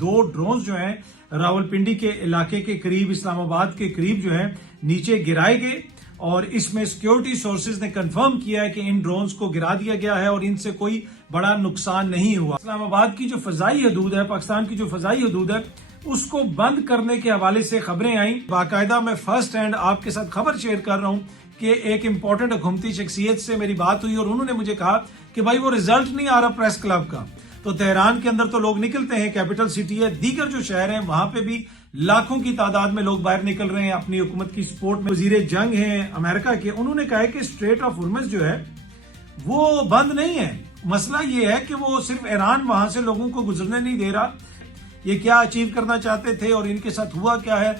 دو drones جو ہیں راولپنڈی کے علاقے کے قریب اسلام آباد کے قریب جو ہیں نیچے گرائے گئے، اور اس میں سیکیورٹی سورسز نے کنفرم کیا ہے کہ ان ڈرونز کو گرا دیا گیا ہے اور ان سے کوئی بڑا نقصان نہیں ہوا۔ اسلام آباد کی جو فضائی حدود ہے، پاکستان کی جو فضائی حدود ہے، اس کو بند کرنے کے حوالے سے خبریں آئیں۔ باقاعدہ میں فرسٹ ہینڈ آپ کے ساتھ خبر شیئر کر رہا ہوں کہ ایک امپورٹنٹ حکومتی شخصیت سے میری بات ہوئی اور انہوں نے مجھے کہا کہ بھائی وہ رزلٹ نہیں آ رہا پریس کلب کا۔ تو تہران کے اندر تو لوگ نکلتے ہیں، کیپٹل سٹی ہے، دیگر جو شہر ہیں وہاں پہ بھی لاکھوں کی تعداد میں لوگ باہر نکل رہے ہیں اپنی حکومت کی سپورٹ میں۔ وزیر جنگ ہیں امریکہ کے، انہوں نے کہا ہے کہ اسٹریٹ آف ہرمز جو ہے وہ بند نہیں ہے، مسئلہ یہ ہے کہ وہ صرف ایران وہاں سے لوگوں کو گزرنے نہیں دے رہا۔ یہ کیا اچیو کرنا چاہتے تھے اور ان کے ساتھ ہوا کیا ہے،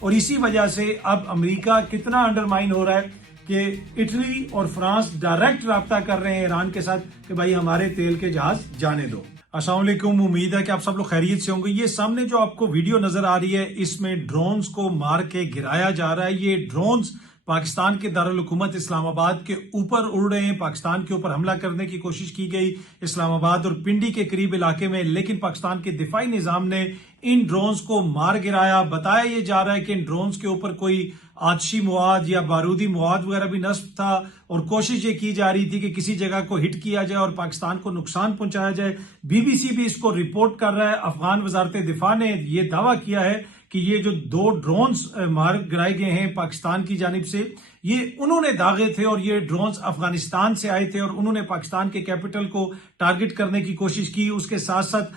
اور اسی وجہ سے اب امریکہ کتنا انڈرمائن ہو رہا ہے کہ اٹلی اور فرانس ڈائریکٹ رابطہ کر رہے ہیں ایران کے ساتھ کہ بھائی ہمارے تیل کے جہاز جانے دو۔ السلام علیکم، امید ہے کہ آپ سب لوگ خیریت سے ہوں گے۔ یہ سامنے جو آپ کو ویڈیو نظر آ رہی ہے اس میں ڈرونز کو مار کے گرایا جا رہا ہے۔ یہ ڈرونز پاکستان کے دارالحکومت اسلام آباد کے اوپر اڑ رہے ہیں، پاکستان کے اوپر حملہ کرنے کی کوشش کی گئی اسلام آباد اور پنڈی کے قریب علاقے میں، لیکن پاکستان کے دفاعی نظام نے ان ڈرونز کو مار گرایا۔ بتایا یہ جا رہا ہے کہ ان ڈرونز کے اوپر کوئی آتشی مواد یا بارودی مواد وغیرہ بھی نصب تھا، اور کوشش یہ کی جا رہی تھی کہ کسی جگہ کو ہٹ کیا جائے اور پاکستان کو نقصان پہنچایا جائے۔ بی بی سی بھی اس کو رپورٹ کر رہا ہے۔ افغان وزارت دفاع نے یہ دعویٰ کیا ہے کہ یہ جو دو ڈرونز مار گرائے گئے ہیں پاکستان کی جانب سے، یہ انہوں نے داغے تھے اور یہ ڈرونز افغانستان سے آئے تھے اور انہوں نے پاکستان کے کیپٹل کو ٹارگٹ کرنے کی کوشش کی۔ اس کے ساتھ ساتھ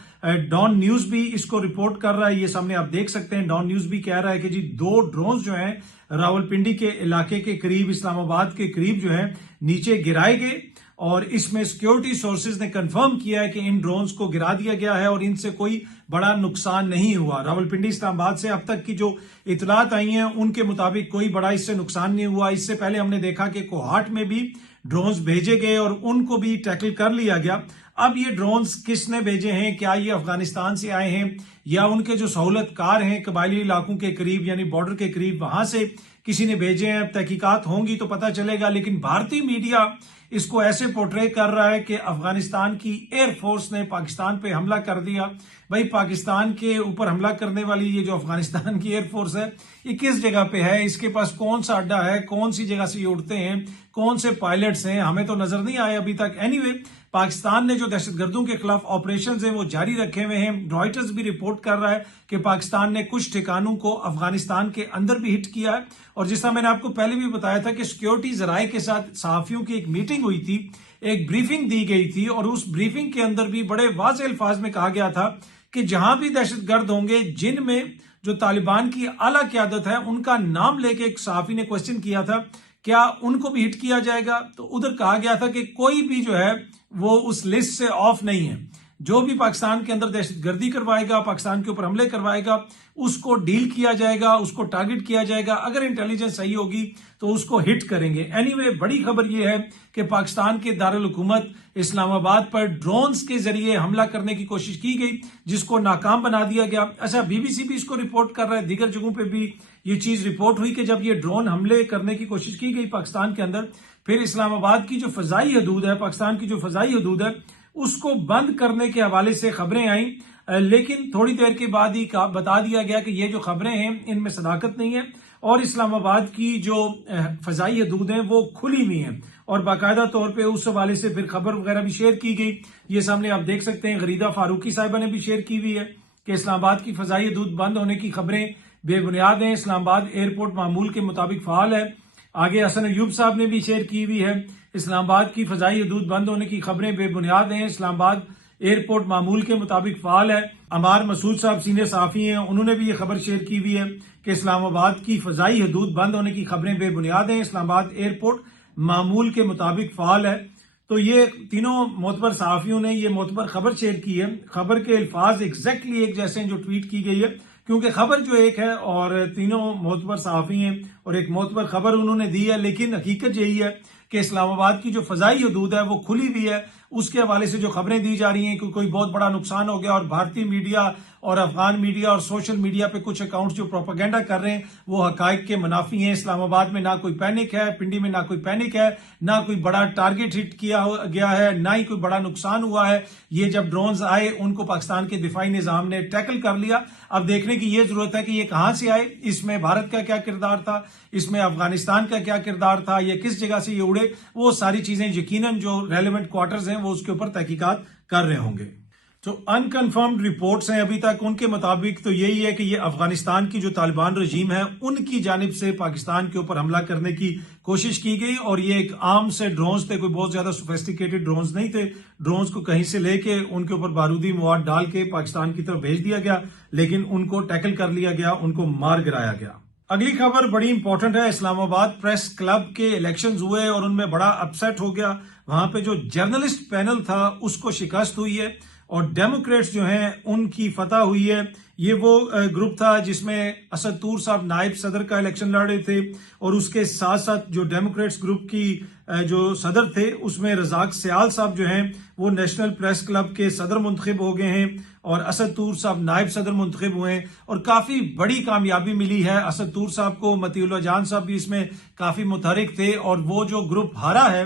ڈان نیوز بھی اس کو رپورٹ کر رہا ہے، یہ سامنے آپ دیکھ سکتے ہیں۔ ڈان نیوز بھی کہہ رہا ہے کہ جی دو ڈرونز جو ہیں راولپنڈی کے علاقے کے قریب اسلام آباد کے قریب جو ہیں نیچے گرائے گئے، اور اس میں سیکیورٹی سورسز نے کنفرم کیا ہے کہ ان ڈرونز کو گرا دیا گیا ہے اور ان سے کوئی بڑا نقصان نہیں ہوا۔ راولپنڈی اسلام آباد سے اب تک کی جو اطلاعات آئی ہیں ان کے مطابق کوئی بڑا اس سے نقصان نہیں ہوا۔ اس سے پہلے ہم نے دیکھا کہ کوہاٹ میں بھی ڈرونز بھیجے گئے اور ان کو بھی ٹیکل کر لیا گیا۔ اب یہ ڈرونز کس نے بھیجے ہیں، کیا یہ افغانستان سے آئے ہیں یا ان کے جو سہولت کار ہیں قبائلی علاقوں کے قریب یعنی بارڈر کے قریب وہاں سے کسی نے بھیجے ہیں؟ تحقیقات ہوں گی تو پتہ چلے گا، لیکن بھارتی میڈیا اس کو ایسے پورٹرے کر رہا ہے کہ افغانستان کی ایئر فورس نے پاکستان پہ حملہ کر دیا۔ بھائی پاکستان کے اوپر حملہ کرنے والی یہ جو افغانستان کی ایئر فورس ہے یہ کس جگہ پہ ہے، اس کے پاس کون سا اڈا ہے، کون سی جگہ سے یہ اڑتے ہیں، کون سے پائلٹس ہیں، ہمیں تو نظر نہیں آئے ابھی تک۔ اینی وے پاکستان نے جو دہشت گردوں کے خلاف آپریشنز ہیں وہ جاری رکھے ہوئے ہیں۔ رائٹرز بھی رپورٹ کر رہا ہے کہ پاکستان نے کچھ ٹھکانوں کو افغانستان کے اندر بھی ہٹ کیا ہے، اور جس طرح میں نے آپ کو پہلے بھی بتایا تھا کہ سیکیورٹی ذرائع کے ساتھ صحافیوں کی ایک میٹنگ ہوئی تھی، ایک بریفنگ دی گئی تھی، اور اس بریفنگ کے اندر بھی بڑے واضح الفاظ میں کہا گیا تھا کہ جہاں بھی دہشت گرد ہوں گے جن میں جو طالبان کی اعلیٰ قیادت ہے ان کا نام لے کے ایک صحافی نے کوسچن کیا تھا کیا ان کو بھی ہٹ کیا جائے گا، تو ادھر کہا گیا تھا کہ کوئی بھی جو ہے وہ اس لسٹ سے آف نہیں ہے۔ جو بھی پاکستان کے اندر دہشت گردی کروائے گا، پاکستان کے اوپر حملے کروائے گا، اس کو ڈیل کیا جائے گا، اس کو ٹارگٹ کیا جائے گا، اگر انٹیلیجنس صحیح ہوگی تو اس کو ہٹ کریں گے۔ اینی وے بڑی خبر یہ ہے کہ پاکستان کے دارالحکومت اسلام آباد پر ڈرونز کے ذریعے حملہ کرنے کی کوشش کی گئی جس کو ناکام بنا دیا گیا۔ اچھا بی بی سی بھی اس کو رپورٹ کر رہا ہے، دیگر جگہوں پہ بھی یہ چیز رپورٹ ہوئی کہ جب یہ ڈرون حملے کرنے کی کوشش کی گئی پاکستان کے اندر، پھر اسلام آباد کی جو فضائی حدود ہے، پاکستان کی جو فضائی حدود ہے اس کو بند کرنے کے حوالے سے خبریں آئیں، لیکن تھوڑی دیر کے بعد ہی بتا دیا گیا کہ یہ جو خبریں ہیں ان میں صداقت نہیں ہے، اور اسلام آباد کی جو فضائی حدود ہیں وہ کھلی ہوئی ہیں، اور باقاعدہ طور پہ اس حوالے سے پھر خبر وغیرہ بھی شیئر کی گئی۔ یہ سامنے آپ دیکھ سکتے ہیں، غریدہ فاروقی صاحبہ نے بھی شیئر کی ہوئی ہے کہ اسلام آباد کی فضائی حدود بند ہونے کی خبریں بے بنیاد ہیں، اسلام آباد ایئرپورٹ معمول کے مطابق فعال ہے۔ آگے حسن ایوب صاحب نے بھی شیئر کی ہوئی ہے، اسلام آباد کی فضائی حدود بند ہونے کی خبریں بے بنیاد ہیں، اسلام آباد ایئرپورٹ معمول کے مطابق فعال ہے۔ عمار مسعود صاحب سینئر صحافی ہیں، انہوں نے بھی یہ خبر شیئر کی ہوئی ہے کہ اسلام آباد کی فضائی حدود بند ہونے کی خبریں بے بنیاد ہیں، اسلام آباد ایئرپورٹ معمول کے مطابق فعال ہے۔ تو یہ تینوں معتبر صحافیوں نے یہ معتبر خبر شیئر کی ہے۔ خبر کے الفاظ ایگزیکٹلی ایک جیسے ہیں جو ٹویٹ کی گئی ہے، کیونکہ خبر جو ایک ہے اور تینوں معتبر صحافی ہیں اور ایک معتبر خبر انہوں نے دی ہے، لیکن حقیقت یہی ہے کہ اسلام آباد کی جو فضائی حدود ہے وہ کھلی ہوئی ہے، اس کے حوالے سے جو خبریں دی جا رہی ہیں کہ کوئی بہت بڑا نقصان ہو گیا، اور بھارتی میڈیا اور افغان میڈیا اور سوشل میڈیا پہ کچھ اکاؤنٹس جو پروپیگنڈا کر رہے ہیں وہ حقائق کے منافی ہیں۔ اسلام آباد میں نہ کوئی پینک ہے، پنڈی میں نہ کوئی پینک ہے، نہ کوئی بڑا ٹارگٹ ہٹ کیا گیا ہے، نہ ہی کوئی بڑا نقصان ہوا ہے۔ یہ جب ڈرونز آئے ان کو پاکستان کے دفاعی نظام نے ٹیکل کر لیا۔ اب دیکھنے کی یہ ضرورت ہے کہ یہ کہاں سے آئے، اس میں بھارت کا کیا کردار تھا، اس میں افغانستان کا کیا کردار تھا، یہ کس جگہ سے یہ اڑے، وہ ساری چیزیں یقیناً جو ریلیونٹ کوارٹرز ہیں وہ اس کے اوپر تحقیقات کر رہے ہوں گے۔ تو انکنفرمڈ رپورٹس ہیں ابھی تک، ان کے مطابق تو یہی ہے کہ یہ افغانستان کی جو طالبان رجیم ہے ان کی جانب سے پاکستان کے اوپر حملہ کرنے کی کوشش کی گئی، اور یہ ایک عام سے ڈرونز تھے، کوئی بہت زیادہ سوفیسٹیکیٹڈ ڈرونز نہیں تھے۔ ڈرونز کو کہیں سے لے کے ان کے اوپر بارودی مواد ڈال کے پاکستان کی طرف بھیج دیا گیا، لیکن ان کو ٹیکل کر لیا گیا، ان کو مار گرایا گیا۔ اگلی خبر بڑی امپورٹنٹ ہے۔ اسلام آباد پریس کلب کے الیکشنز ہوئے اور ان میں بڑا اپسیٹ ہو گیا۔ وہاں پہ جو جرنلسٹ پینل تھا اس کو شکست ہوئی ہے، اور ڈیموکریٹس جو ہیں ان کی فتح ہوئی ہے۔ یہ وہ گروپ تھا جس میں اسد طور صاحب نائب صدر کا الیکشن لڑ رہے تھے، اور اس کے ساتھ ساتھ جو ڈیموکریٹس گروپ کی جو صدر تھے اس میں رزاق سیال صاحب جو ہیں وہ نیشنل پریس کلب کے صدر منتخب ہو گئے ہیں، اور اسد طور صاحب نائب صدر منتخب ہوئے ہیں، اور کافی بڑی کامیابی ملی ہے اسد طور صاحب کو۔ متی اللہ جان صاحب بھی اس میں کافی متحرک تھے، اور وہ جو گروپ ہارا ہے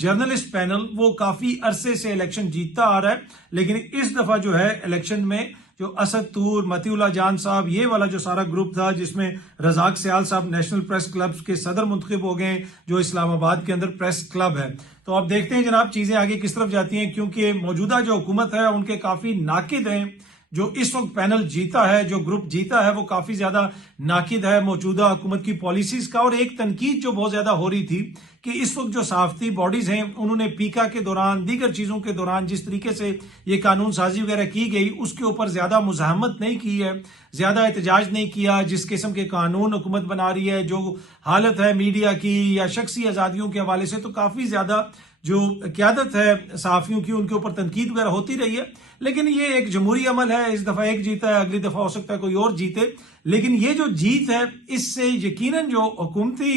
جرنلسٹ پینل وہ کافی عرصے سے الیکشن جیتتا آ رہا ہے، لیکن اس دفعہ جو ہے الیکشن میں جو اسد طور، متی اللہ جان صاحب، یہ والا جو سارا گروپ تھا جس میں رزاق سیال صاحب نیشنل پریس کلب کے صدر منتخب ہو گئے جو اسلام آباد کے اندر پریس کلب ہے۔ تو آپ دیکھتے ہیں جناب چیزیں آگے کس طرف جاتی ہیں، کیونکہ موجودہ جو حکومت ہے ان کے کافی ناقد ہیں۔ جو اس وقت پینل جیتا ہے، جو گروپ جیتا ہے، وہ کافی زیادہ ناقد ہے موجودہ حکومت کی پالیسیز کا۔ اور ایک تنقید جو بہت زیادہ ہو رہی تھی کہ اس وقت جو صحافتی باڈیز ہیں انہوں نے پیکا کے دوران، دیگر چیزوں کے دوران جس طریقے سے یہ قانون سازی وغیرہ کی گئی اس کے اوپر زیادہ مزاحمت نہیں کی ہے، زیادہ احتجاج نہیں کیا۔ جس قسم کے قانون حکومت بنا رہی ہے، جو حالت ہے میڈیا کی یا شخصی آزادیوں کے حوالے سے، تو کافی زیادہ جو قیادت ہے صحافیوں کی ان کے اوپر تنقید وغیرہ ہوتی رہی ہے۔ لیکن یہ ایک جمہوری عمل ہے، اس دفعہ ایک جیتا ہے، اگلی دفعہ ہو سکتا ہے کوئی اور جیتے، لیکن یہ جو جیت ہے اس سے یقیناً جو حکومتی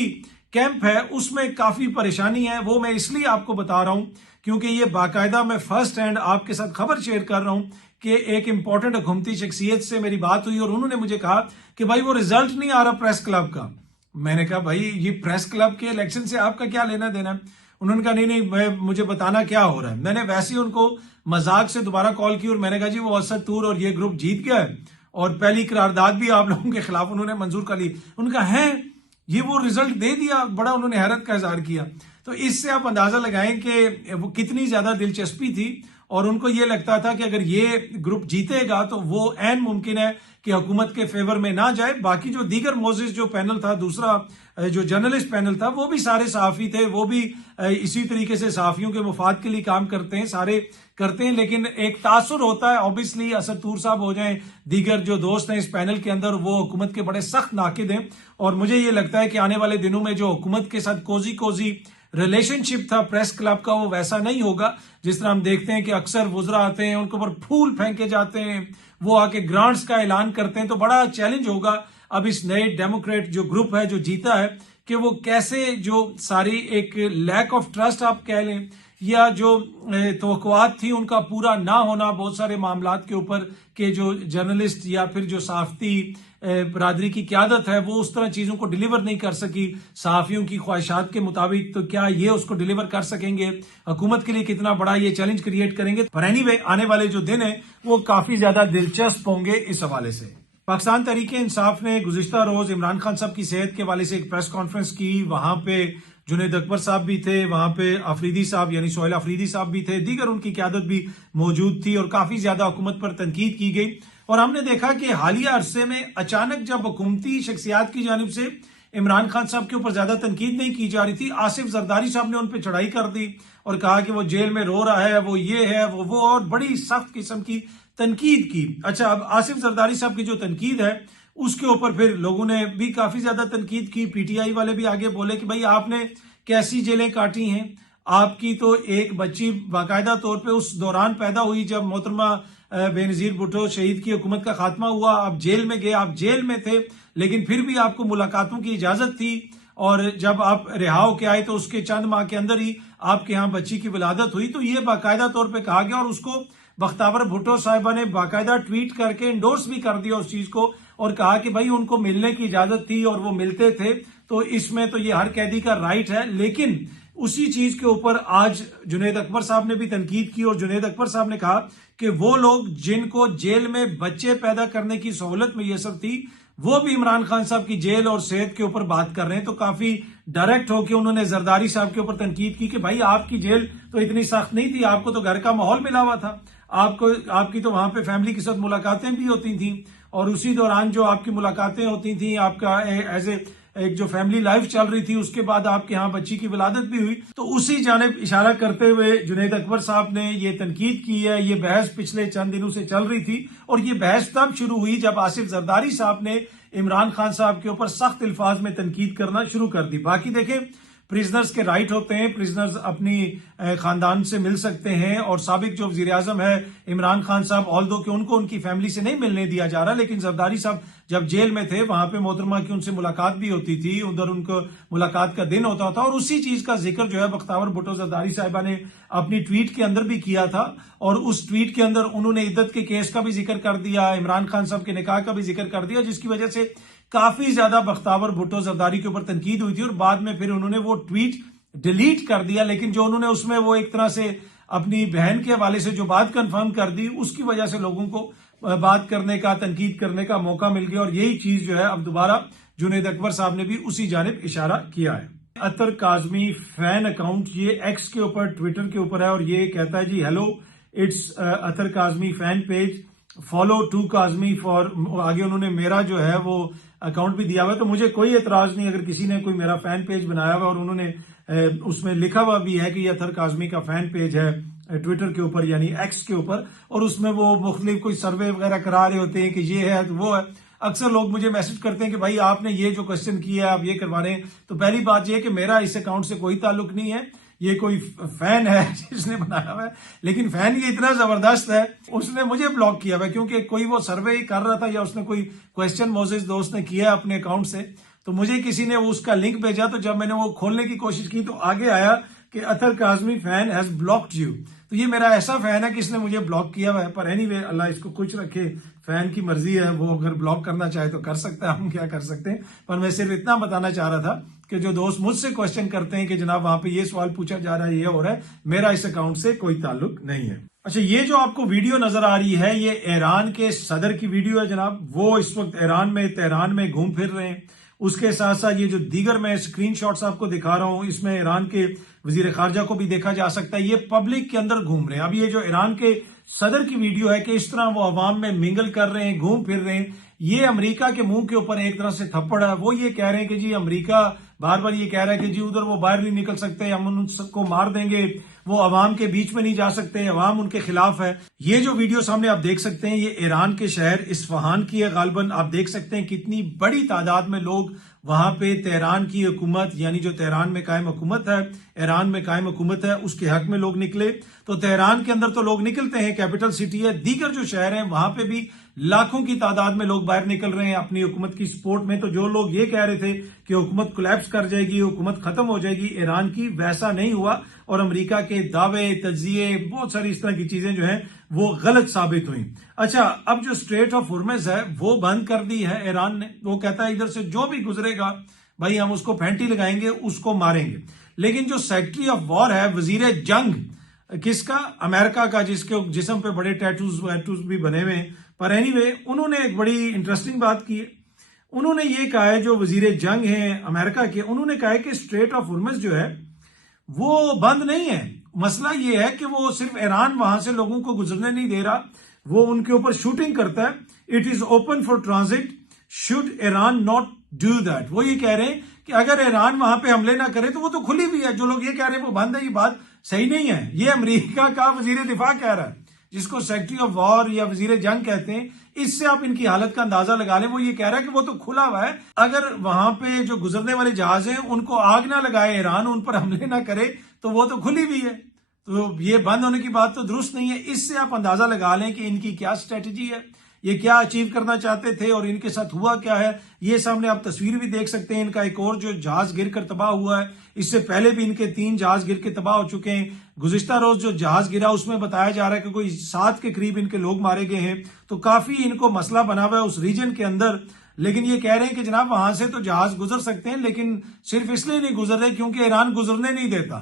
کیمپ ہے اس میں کافی پریشانی ہے۔ وہ میں اس لیے آپ کو بتا رہا ہوں کیونکہ یہ باقاعدہ میں فرسٹ ہینڈ آپ کے ساتھ خبر شیئر کر رہا ہوں کہ ایک امپورٹنٹ حکومتی شخصیت سے میری بات ہوئی اور انہوں نے مجھے کہا کہ بھائی وہ رزلٹ نہیں آ رہا پریس کلب کا۔ میں نے کہا بھائی یہ پریس کلب کے الیکشن سے آپ کا کیا لینا دینا ہے؟ انہوں نے کہا نہیں مجھے بتانا کیا ہو رہا ہے۔ میں نے ویسے ہی ان کو مذاق سے دوبارہ کال کی اور میں نے کہا جی وہ اسد طور اور یہ گروپ جیت گیا ہے اور پہلی قرارداد بھی آپ لوگوں کے خلاف انہوں نے منظور کر لی۔ انہوں نے کہا ہے یہ وہ رزلٹ دے دیا، بڑا انہوں نے حیرت کا اظہار کیا۔ تو اس سے آپ اندازہ لگائیں کہ وہ کتنی زیادہ دلچسپی تھی، اور ان کو یہ لگتا تھا کہ اگر یہ گروپ جیتے گا تو وہ عین ممکن ہے کہ حکومت کے فیور میں نہ جائے۔ باقی جو دیگر موزز جو پینل تھا، دوسرا جو جرنلسٹ پینل تھا، وہ بھی سارے صحافی تھے، وہ بھی اسی طریقے سے صحافیوں کے مفاد کے لیے کام کرتے ہیں، سارے کرتے ہیں، لیکن ایک تاثر ہوتا ہے اوبیسلی اسد طور صاحب ہو جائیں، دیگر جو دوست ہیں اس پینل کے اندر وہ حکومت کے بڑے سخت ناقد ہیں، اور مجھے یہ لگتا ہے کہ آنے والے دنوں میں جو حکومت کے ساتھ کوزی ریلیشن شپ تھا پریس کلب کا وہ ویسا نہیں ہوگا۔ جس طرح ہم دیکھتے ہیں کہ اکثر وزراء آتے ہیں ان کے اوپر پھول پھینکے جاتے ہیں، وہ آ کے گرانٹس کا اعلان کرتے ہیں، تو بڑا چیلنج ہوگا اب اس نئے ڈیموکریٹ جو گروپ ہے جو جیتا ہے کہ وہ کیسے جو ساری ایک لیک آف ٹرسٹ آپ کہہ لیں یا جو توقعات تھی ان کا پورا نہ ہونا بہت سارے معاملات کے اوپر کہ جو جرنلسٹ یا پھر جو صحافتی برادری کی قیادت ہے وہ اس طرح چیزوں کو ڈیلیور نہیں کر سکی صحافیوں کی خواہشات کے مطابق، تو کیا یہ اس کو ڈیلیور کر سکیں گے؟ حکومت کے لیے کتنا بڑا یہ چیلنج کریٹ کریں گے؟ پر اینی وے آنے والے جو دن ہیں وہ کافی زیادہ دلچسپ ہوں گے اس حوالے سے۔ پاکستان تحریک انصاف نے گزشتہ روز عمران خان صاحب کی صحت کے حوالے سے ایک پریس کانفرنس کی، وہاں پہ جنید اکبر صاحب بھی تھے، وہاں پہ آفریدی صاحب یعنی سہیل آفریدی صاحب بھی تھے، دیگر ان کی قیادت بھی موجود تھی، اور کافی زیادہ حکومت پر تنقید کی گئی۔ اور ہم نے دیکھا کہ حالیہ عرصے میں اچانک جب حکومتی شخصیات کی جانب سے عمران خان صاحب کے اوپر زیادہ تنقید نہیں کی جا رہی تھی، آصف زرداری صاحب نے ان پہ چڑھائی کر دی اور کہا کہ وہ جیل میں رو رہا ہے، وہ یہ ہے وہ اور بڑی سخت قسم کی تنقید کی۔ اچھا، اب آصف زرداری صاحب کی جو تنقید ہے اس کے اوپر پھر لوگوں نے بھی کافی زیادہ تنقید کی، پی ٹی آئی والے بھی آگے بولے کہ بھائی آپ نے کیسی جیلیں کاٹی ہیں، آپ کی تو ایک بچی باقاعدہ طور پہ اس دوران پیدا ہوئی جب محترمہ بے نظیر بھٹو شہید کی حکومت کا خاتمہ ہوا، آپ جیل میں گئے، آپ جیل میں تھے لیکن پھر بھی آپ کو ملاقاتوں کی اجازت تھی، اور جب آپ رہا ہو کے آئے تو اس کے چند ماہ کے اندر ہی آپ کے ہاں بچی کی ولادت ہوئی. تو یہ باقاعدہ طور پہ کہا گیا اور اس کو بختاور بھٹو صاحبہ نے باقاعدہ ٹویٹ کر کے انڈورس بھی کر دیا اس چیز کو اور کہا کہ بھائی ان کو ملنے کی اجازت تھی اور وہ ملتے تھے تو اس میں تو یہ ہر قیدی کا رائٹ ہے. لیکن اسی چیز کے اوپر آج جنید اکبر صاحب نے بھی تنقید کی اور جنید اکبر صاحب نے کہا کہ وہ لوگ جن کو جیل میں بچے پیدا کرنے کی سہولت میسر تھی وہ بھی عمران خان صاحب کی جیل اور صحت کے اوپر بات کر رہے ہیں. تو کافی ڈائریکٹ ہو کے انہوں نے زرداری صاحب کے اوپر تنقید کی کہ بھائی آپ کی جیل تو اتنی سخت نہیں تھی, آپ کو تو گھر کا ماحول ملا ہوا تھا, آپ کی تو وہاں پہ فیملی کے ساتھ ملاقاتیں بھی ہوتی تھیں اور اسی دوران جو آپ کی ملاقاتیں ہوتی تھیں آپ کا ایز اے ایک جو فیملی لائف چل رہی تھی اس کے بعد آپ کے ہاں بچی کی ولادت بھی ہوئی. تو اسی جانب اشارہ کرتے ہوئے جنید اکبر صاحب نے یہ تنقید کی ہے. یہ بحث پچھلے چند دنوں سے چل رہی تھی اور یہ بحث تب شروع ہوئی جب آصف زرداری صاحب نے عمران خان صاحب کے اوپر سخت الفاظ میں تنقید کرنا شروع کر دی. باقی دیکھیں پریزنرز کے رائٹ ہوتے ہیں, پریزنرز اپنی خاندان سے مل سکتے ہیں اور سابق جو وزیر اعظم ہے عمران خان صاحب آلدو کہ ان کو ان کی فیملی سے نہیں ملنے دیا جا رہا, لیکن زرداری صاحب جب جیل میں تھے وہاں پہ محترمہ کی ان سے ملاقات بھی ہوتی تھی, ادھر ان کو ملاقات کا دن ہوتا تھا اور اسی چیز کا ذکر جو ہے بختاور بھٹو زرداری صاحبہ نے اپنی ٹویٹ کے اندر بھی کیا تھا اور اس ٹویٹ کے اندر انہوں نے عدت کے کیس کا بھی ذکر کر دیا, عمران خان صاحب کے نکاح کا بھی ذکر کر دیا, جس کی وجہ سے کافی زیادہ بختاور بھٹو زرداری کے اوپر تنقید ہوئی تھی اور بعد میں پھر انہوں نے وہ ٹویٹ ڈیلیٹ کر دیا. لیکن جو انہوں نے اس میں وہ ایک طرح سے اپنی بہن کے حوالے سے جو بات کنفرم کر دی اس کی وجہ سے لوگوں کو بات کرنے کا تنقید کرنے کا موقع مل گیا اور یہی چیز جو ہے اب دوبارہ جنید اکبر صاحب نے بھی اسی جانب اشارہ کیا ہے. اطہر کاظمی فین اکاؤنٹ یہ ایکس کے اوپر ٹویٹر کے اوپر ہے اور یہ کہتا ہے جی hello it's Athar Kazmi fan page follow to Kazmi for, آگے انہوں نے میرا جو ہے وہ اکاؤنٹ بھی دیا ہوا ہے. تو مجھے کوئی اعتراض نہیں اگر کسی نے کوئی میرا فین پیج بنایا ہوا اور انہوں نے اس میں لکھا ہوا بھی ہے کہ یہ اطہر کاظمی کا فین پیج ہے ٹویٹر کے اوپر یعنی ایکس کے اوپر اور اس میں وہ مختلف کوئی سروے وغیرہ کرا رہے ہوتے ہیں کہ یہ ہے وہ ہے. اکثر لوگ مجھے میسج کرتے ہیں کہ بھائی آپ نے یہ جو کوشچن کیا ہے آپ یہ کروا رہے ہیں. تو پہلی بات یہ ہے کہ میرا اس اکاؤنٹ سے کوئی تعلق نہیں ہے, یہ کوئی فین ہے جس نے بنایا ہوا ہے, لیکن فین یہ اتنا زبردست ہے اس نے مجھے بلاک کیا ہوا ہے کیونکہ کوئی وہ سروے کر رہا تھا یا اس نے کوئی کوشچن موزز دوست نے کیا ہے اپنے اکاؤنٹ سے تو مجھے کسی نے اس کا لنک بھیجا تو جب میں نے وہ کھولنے کی کوشش کی تو آگے آیا کہ Athar Kazmi fan has blocked you. تو یہ میرا ایسا فین ہے کہ اس نے مجھے بلاک کیا ہوا ہے, پر اینی وے اللہ اس کو کچھ رکھے, فین کی مرضی ہے, وہ اگر بلاک کرنا چاہے تو کر سکتا ہے, ہم کیا کر سکتے ہیں. پر میں صرف اتنا بتانا چاہ رہا تھا کہ جو دوست مجھ سے کوشچن کرتے ہیں کہ جناب وہاں پہ یہ سوال پوچھا جا رہا ہے یہ ہو رہا ہے, میرا اس اکاؤنٹ سے کوئی تعلق نہیں ہے. اچھا یہ جو آپ کو ویڈیو نظر آ رہی ہے یہ ایران کے صدر کی ویڈیو ہے جناب, وہ اس وقت ایران میں تہران میں گھوم پھر رہے ہیں. اس کے ساتھ ساتھ یہ جو دیگر میں اسکرین شاٹس آپ کو دکھا رہا ہوں اس میں ایران کے وزیر خارجہ کو بھی دیکھا جا سکتا ہے, یہ پبلک کے اندر گھوم رہے ہیں. اب یہ جو ایران کے صدر کی ویڈیو ہے کہ اس طرح وہ عوام میں منگل کر رہے ہیں, گھوم پھر رہے ہیں, یہ امریکہ کے منہ کے اوپر ایک طرح سے تھپڑ ہے. وہ یہ کہہ رہے ہیں کہ جی امریکہ بار بار یہ کہہ رہا ہے کہ جی ادھر وہ باہر نہیں نکل سکتے, ہم ان سب کو مار دیں گے, وہ عوام کے بیچ میں نہیں جا سکتے, عوام ان کے خلاف ہے. یہ جو ویڈیو سامنے آپ دیکھ سکتے ہیں یہ ایران کے شہر اصفہان کی ہے غالباً. آپ دیکھ سکتے ہیں کتنی بڑی تعداد میں لوگ وہاں پہ تہران کی حکومت یعنی جو تہران میں قائم حکومت ہے, ایران میں قائم حکومت ہے, اس کے حق میں لوگ نکلے. تو تہران کے اندر تو لوگ نکلتے ہیں, کیپٹل سٹی ہے. دیگر جو شہر ہیں وہاں پہ بھی لاکھوں کی تعداد میں لوگ باہر نکل رہے ہیں اپنی حکومت کی سپورٹ میں. تو جو لوگ یہ کہہ رہے تھے کہ حکومت کولیپس کر جائے گی, حکومت ختم ہو جائے گی ایران کی, ویسا نہیں ہوا اور امریکہ کے دعوے تجزیے بہت ساری اس طرح کی چیزیں جو ہیں وہ غلط ثابت ہوئیں. اچھا اب جو اسٹریٹ آف ہرمز ہے وہ بند کر دی ہے ایران نے. وہ کہتا ہے ادھر سے جو بھی گزرے گا بھائی ہم اس کو پھینٹی لگائیں گے, اس کو ماریں گے. لیکن جو سیکرٹری آف وار ہے وزیر جنگ کس کا, امریکہ کا, جس کے جسم پہ بڑے ٹیٹوز بھی بنے ہوئے ہیں. پر اینی وے انہوں نے ایک بڑی انٹرسٹنگ بات کی ہے. انہوں نے یہ کہا ہے جو وزیر جنگ ہیں امریکہ کے, انہوں نے کہا ہے کہ اسٹریٹ آف ہرمز جو ہے وہ بند نہیں ہے. مسئلہ یہ ہے کہ وہ صرف ایران وہاں سے لوگوں کو گزرنے نہیں دے رہا, وہ ان کے اوپر شوٹنگ کرتا ہے. It is open for transit, should Iran not do that. وہ یہ کہہ رہے ہیں کہ اگر ایران وہاں پہ حملے نہ کرے تو وہ تو کھلی بھی ہے. جو لوگ یہ کہہ رہے ہیں وہ بند ہے, یہ بات صحیح نہیں ہے. یہ امریکہ کا وزیر دفاع کہہ رہا ہے جس کو سیکرٹری آف وار یا وزیر جنگ کہتے ہیں. اس سے آپ ان کی حالت کا اندازہ لگا لیں. وہ یہ کہہ رہا ہے کہ وہ تو کھلا ہوا ہے, اگر وہاں پہ جو گزرنے والے جہاز ہیں ان کو آگ نہ لگائے ایران, ان پر حملے نہ کرے تو وہ تو کھلی بھی ہے. تو یہ بند ہونے کی بات تو درست نہیں ہے. اس سے آپ اندازہ لگا لیں کہ ان کی کیا اسٹریٹجی ہے. یہ کیا اچیو کرنا چاہتے تھے اور ان کے ساتھ ہوا کیا ہے، یہ سامنے آپ تصویر بھی دیکھ سکتے ہیں۔ ان کا ایک اور جو جہاز گر کر تباہ ہوا ہے، اس سے پہلے بھی ان کے 3 جہاز گر کے تباہ ہو چکے ہیں۔ گزشتہ روز جو جہاز گرا اس میں بتایا جا رہا ہے کہ کوئی 7 کے قریب ان کے لوگ مارے گئے ہیں، تو کافی ان کو مسئلہ بنا ہوا ہے اس ریجن کے اندر۔ لیکن یہ کہہ رہے ہیں کہ جناب وہاں سے تو جہاز گزر سکتے ہیں، لیکن صرف اس لیے نہیں گزر رہے کیونکہ ایران گزرنے نہیں دیتا۔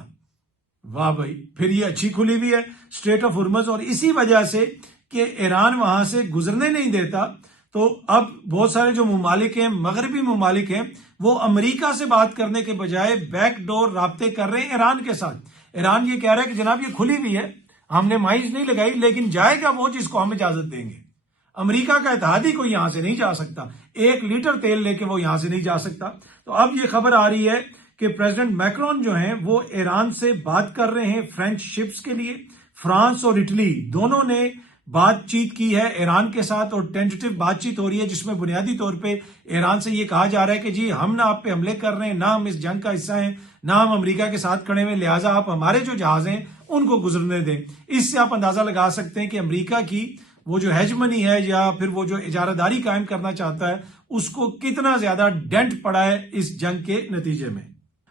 واہ بھائی، پھر یہ اچھی کھلی ہوئی ہے اسٹریٹ آف ہرمز، اور اسی وجہ سے کہ ایران وہاں سے گزرنے نہیں دیتا، تو اب بہت سارے جو ممالک ہیں، مغربی ممالک ہیں، وہ امریکہ سے بات کرنے کے بجائے بیک ڈور رابطے کر رہے ہیں ایران کے ساتھ۔ ایران یہ کہہ رہا ہے کہ جناب یہ کھلی ہوئی ہے، ہم نے مائنز نہیں لگائی، لیکن جائے گا وہ جس کو ہم اجازت دیں گے۔ امریکہ کا اتحادی کوئی یہاں سے نہیں جا سکتا، 1 لیٹر تیل لے کے وہ یہاں سے نہیں جا سکتا۔ تو اب یہ خبر آ رہی ہے کہ پریزیڈنٹ میکرون جو ہیں وہ ایران سے بات کر رہے ہیں فرینچ شپس کے لیے۔ فرانس اور اٹلی دونوں نے بات چیت کی ہے ایران کے ساتھ، اور ٹینٹیٹو بات چیت ہو رہی ہے جس میں بنیادی طور پہ ایران سے یہ کہا جا رہا ہے کہ جی ہم نہ آپ پہ حملے کر رہے ہیں، نہ ہم اس جنگ کا حصہ ہیں، نہ ہم امریکہ کے ساتھ کھڑے ہوئے، لہٰذا آپ ہمارے جو جہاز ہیں ان کو گزرنے دیں۔ اس سے آپ اندازہ لگا سکتے ہیں کہ امریکہ کی وہ جو ہیجمنی ہے یا پھر وہ جو اجارہ داری قائم کرنا چاہتا ہے اس کو کتنا زیادہ ڈینٹ پڑا ہے اس جنگ کے نتیجے میں۔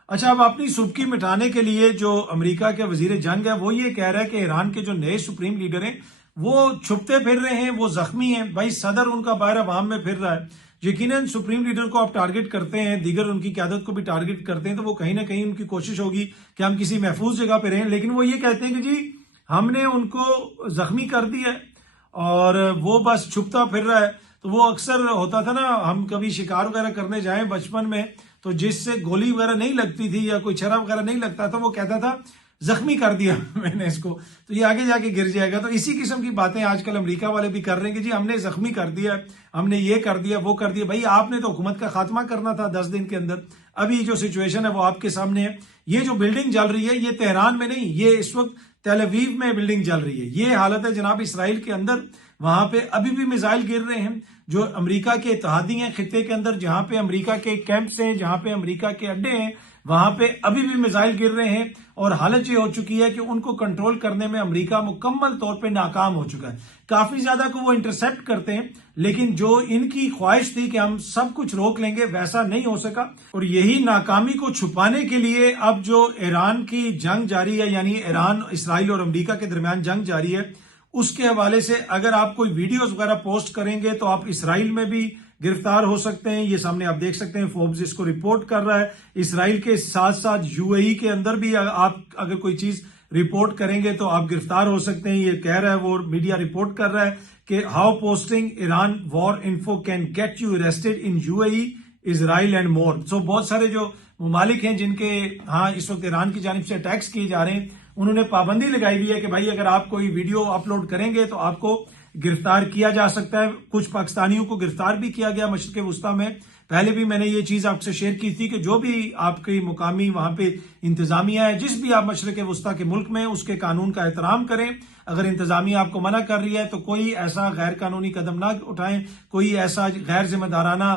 اچھا، اب اپنی سبکی مٹانے کے لیے جو امریکہ کے وزیر جنگ ہے وہ یہ کہہ رہا ہے کہ ایران کے جو نئے سپریم لیڈر ہیں وہ چھپتے پھر رہے ہیں، وہ زخمی ہیں۔ بھائی صدر ان کا باہر عوام میں پھر رہا ہے، یقیناً سپریم لیڈر کو آپ ٹارگٹ کرتے ہیں، دیگر ان کی قیادت کو بھی ٹارگٹ کرتے ہیں، تو وہ کہیں نہ کہیں ان کی کوشش ہوگی کہ ہم کسی محفوظ جگہ پہ رہیں، لیکن وہ یہ کہتے ہیں کہ جی ہم نے ان کو زخمی کر دیا ہے اور وہ بس چھپتا پھر رہا ہے۔ تو وہ اکثر ہوتا تھا نا، ہم کبھی شکار وغیرہ کرنے جائیں بچپن میں تو جس سے گولی وغیرہ نہیں لگتی تھی یا کوئی چھرا وغیرہ نہیں لگتا تھا وہ کہتا تھا زخمی کر دیا میں نے اس کو، تو یہ آگے جا کے گر جائے گا۔ تو اسی قسم کی باتیں آج کل امریکہ والے بھی کر رہے ہیں کہ جی ہم نے زخمی کر دیا، ہم نے یہ کر دیا وہ کر دیا۔ بھائی آپ نے تو حکومت کا خاتمہ کرنا تھا 10 دن کے اندر۔ ابھی جو سچویشن ہے وہ آپ کے سامنے ہے۔ یہ جو بلڈنگ جل رہی ہے یہ تہران میں نہیں، یہ اس وقت تیل اویو میں بلڈنگ جل رہی ہے۔ یہ حالت ہے جناب اسرائیل کے اندر، وہاں پہ ابھی بھی میزائل گر رہے ہیں جو امریکہ کے اتحادی ہیں خطے کے اندر، جہاں پہ امریکہ کے کیمپس ہیں، جہاں پہ امریکہ کے اڈے ہیں، وہاں پہ ابھی بھی میزائل گر رہے ہیں، اور حالت یہ ہو چکی ہے کہ ان کو کنٹرول کرنے میں امریکہ مکمل طور پہ ناکام ہو چکا ہے۔ کافی زیادہ کو وہ انٹرسپٹ کرتے ہیں، لیکن جو ان کی خواہش تھی کہ ہم سب کچھ روک لیں گے ویسا نہیں ہو سکا، اور یہی ناکامی کو چھپانے کے لیے اب جو ایران کی جنگ جاری ہے، یعنی ایران، اسرائیل اور امریکہ کے درمیان جنگ جاری ہے، اس کے حوالے سے اگر آپ کوئی ویڈیوز وغیرہ پوسٹ کریں گے تو آپ اسرائیل میں بھی گرفتار ہو سکتے ہیں۔ یہ سامنے آپ دیکھ سکتے ہیں، فوربس اس کو رپورٹ کر رہا ہے۔ اسرائیل کے ساتھ ساتھ UAE کے اندر بھی آپ اگر کوئی چیز رپورٹ کریں گے تو آپ گرفتار ہو سکتے ہیں۔ یہ کہہ رہا ہے، وہ میڈیا رپورٹ کر رہا ہے کہ how posting Iran war info can get you arrested in UAE Israel and more. So بہت سارے جو ممالک ہیں جن کے ہاں اس وقت ایران کی جانب سے اٹیکس کیے جا رہے ہیں، انہوں نے پابندی لگائی ہوئی ہے کہ بھائی اگر آپ کوئی ویڈیو اپلوڈ کریں گے تو آپ کو گرفتار کیا جا سکتا ہے۔ کچھ پاکستانیوں کو گرفتار بھی کیا گیا مشرق وسطیٰ میں۔ پہلے بھی میں نے یہ چیز آپ سے شیئر کی تھی کہ جو بھی آپ کی مقامی وہاں پہ انتظامیہ ہے، جس بھی آپ مشرق وسطیٰ کے ملک میں، اس کے قانون کا احترام کریں۔ اگر انتظامیہ آپ کو منع کر رہی ہے تو کوئی ایسا غیر قانونی قدم نہ اٹھائیں، کوئی ایسا غیر ذمہ دارانہ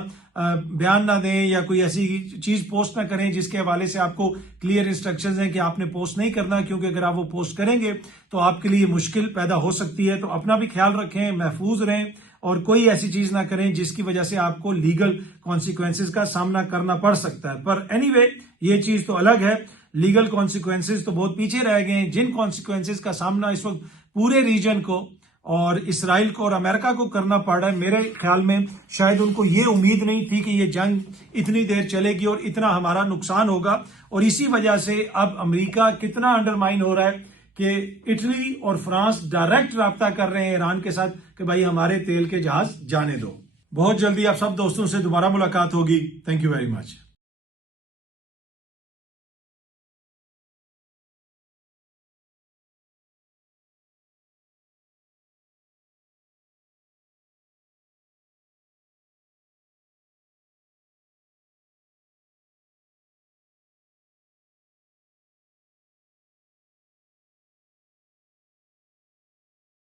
بیان نہ دیں یا کوئی ایسی چیز پوسٹ نہ کریں جس کے حوالے سے آپ کو کلیئر انسٹرکشنز ہیں کہ آپ نے پوسٹ نہیں کرنا، کیونکہ اگر آپ وہ پوسٹ کریں گے تو آپ کے لیے مشکل پیدا ہو سکتی ہے۔ تو اپنا بھی خیال رکھیں، محفوظ رہیں، اور کوئی ایسی چیز نہ کریں جس کی وجہ سے آپ کو لیگل کانسیکوینسز کا سامنا کرنا پڑ سکتا ہے۔ پر اینی وے یہ چیز تو الگ ہے، لیگل کانسیکوینسز تو بہت پیچھے رہ گئے ہیں۔ جن کانسیکوینسز کا سامنا اس وقت پورے ریجن کو اور اسرائیل کو اور امریکہ کو کرنا پڑ رہا ہے، میرے خیال میں شاید ان کو یہ امید نہیں تھی کہ یہ جنگ اتنی دیر چلے گی اور اتنا ہمارا نقصان ہوگا، اور اسی وجہ سے اب امریکہ کتنا انڈرمائن ہو رہا ہے کہ اٹلی اور فرانس ڈائریکٹ رابطہ کر رہے ہیں ایران کے ساتھ کہ بھائی ہمارے تیل کے جہاز جانے دو۔ بہت جلدی آپ سب دوستوں سے دوبارہ ملاقات ہوگی۔ Thank you very much.